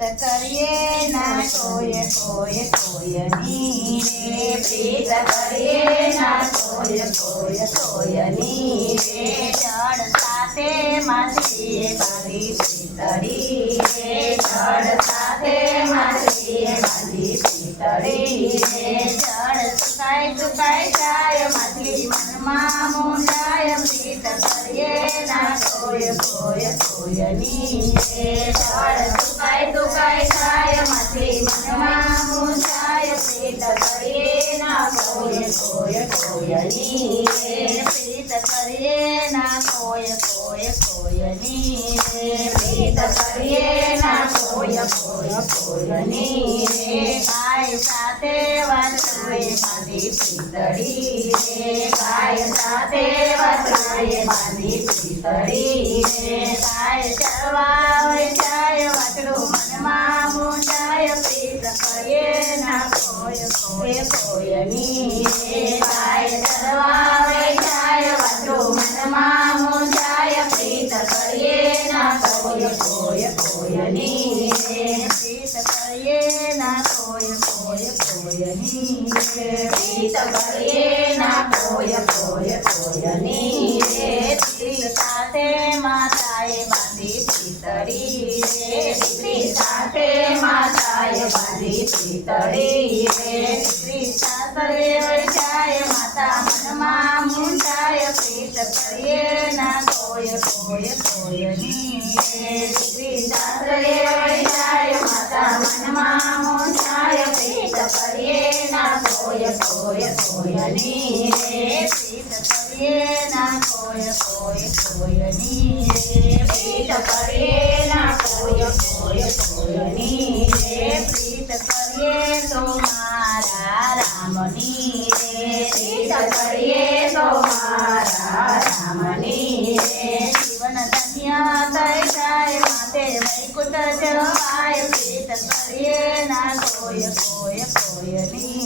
કરીએ ના કોય કોય કોયની રે પ્રીત કરીએ ના કોય કોયની રે જળ સાથે માછલીએ બાંધી પીતળી રે જળ સાથે માછલીએ બાંધી પીતળી રે જળ સુકાય સુકાય જાય માછલી મનમાં મુંડાય પ્રીત કરીએ ના કોય કોય સાથે વાત બાંધી પીતળી રે સાથે વાસળે મનમાં મુંજાય પ્રીત કરીએ ના કોય કોય કોયની રે ગાય ચરવા હોય જાય વાસળું મનમાં મુંજાય પ્રીત કરીએ ના કોય કોય કોયની રે પ્રીત કરીએ ના કોય કોય કોયની રે પ્રીત કરીએ ના કોય કોય કોયની રે દીકરી સાથે માતાએ બાંધી પીતળી રે દીકરી સાથે માતાએ બાંધી પીતળી રે દીકરી સાસરે વળી જાય માતા મનમાં મુંડાય પ્રીત કરીએ ના કોય કોય કોયની રે દીકરી સાસરે વળી જાય માતા મનમાં કોય કોય કોયની રે પ્રીત કરીએ ના કોય કોય કોયની રે પ્રીત કરીએ ના કોય કોય કોયની રે તો મારા રામની રે પ્રીત કરીએ તો મારા રામની રે જીવન ધન્ય થઈ જાય માતે વૈકુંઠ જવાય કોય કોય કોયની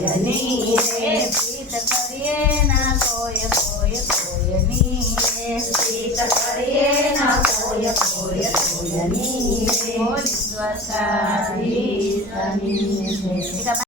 કોય કોયની રે પ્રીત કરીએ ના કોય કોય કોયની રે પ્રીત કરીએ ના